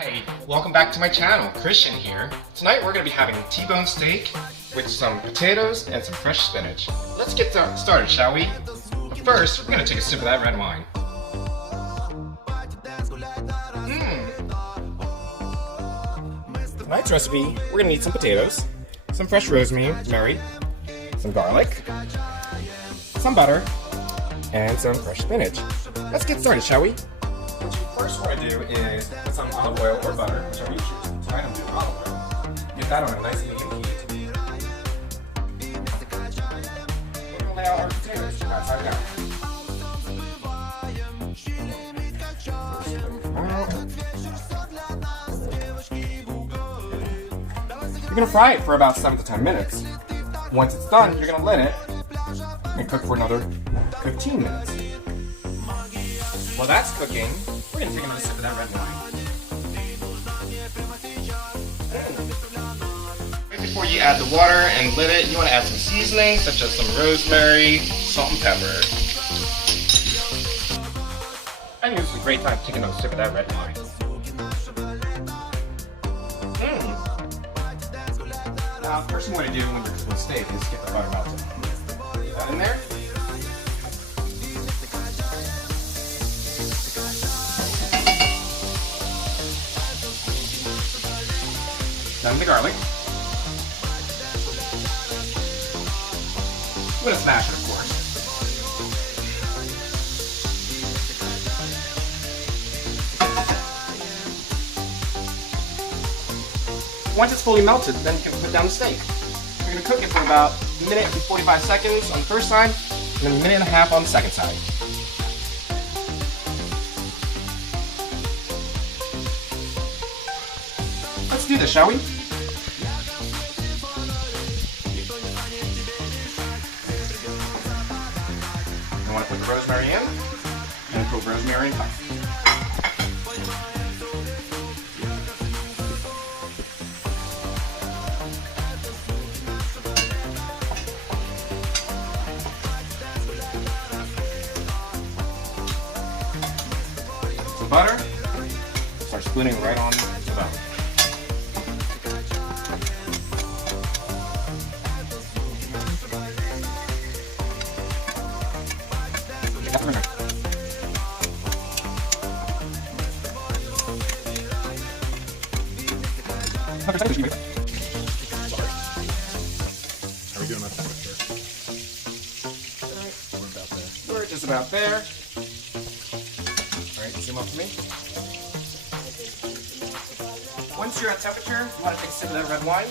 Hi, welcome back to my channel. Christian here. Tonight we're going to be having T-bone steak with some potatoes and some fresh spinach. Let's get started, shall we? First, we're going to take a sip of that red wine. Tonight's recipe, we're going to need some potatoes, some fresh rosemary, some garlic, some butter, and some fresh spinach. Let's get started, shall we? What you first want to do is put some olive oil or butter, whichever you choose. Tonight I'm doing olive oil. Get that on a nice medium heat. We're going to lay out our potatoes outside down. You're going to fry it for about 7 to 10 minutes. Once it's done, you're going to let it and cook for another 15 minutes. While that's cooking, we're going to take another sip of that red wine. Right before you add the water and lid it, you want to add some seasoning, such as some rosemary, salt and pepper. I think this is a great time to take another sip of that red wine. Now, first thing you want to do when you're cooking steak is get the butter melted. Get that in there. Then the garlic. I'm going to smash it, of course. Once it's fully melted, then you can put down the steak. You're going to cook it for about a minute and 45 seconds on the first side, and then a minute and a half on the second side. Let's do this, shall we? I want to put the rosemary in, and put rosemary in top. Some butter, start spooning right on the bone. How are we doing about temperature? We're just about there. Alright, zoom up to me. Once you're at temperature, you want to take a sip of that red wine.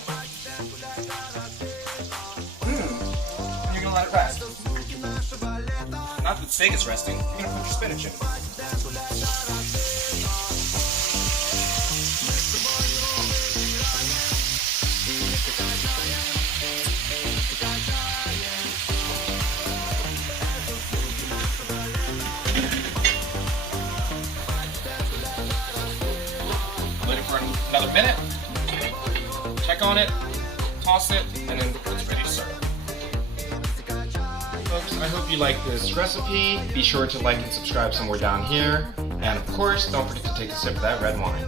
And you're going to let it rest. Not that the steak is resting, you're going to put your spinach in. Let it for another minute. Check on it, toss it, and then it's ready to serve. Folks, I hope you like this recipe. Be sure to like and subscribe somewhere down here. And of course, don't forget to take a sip of that red wine.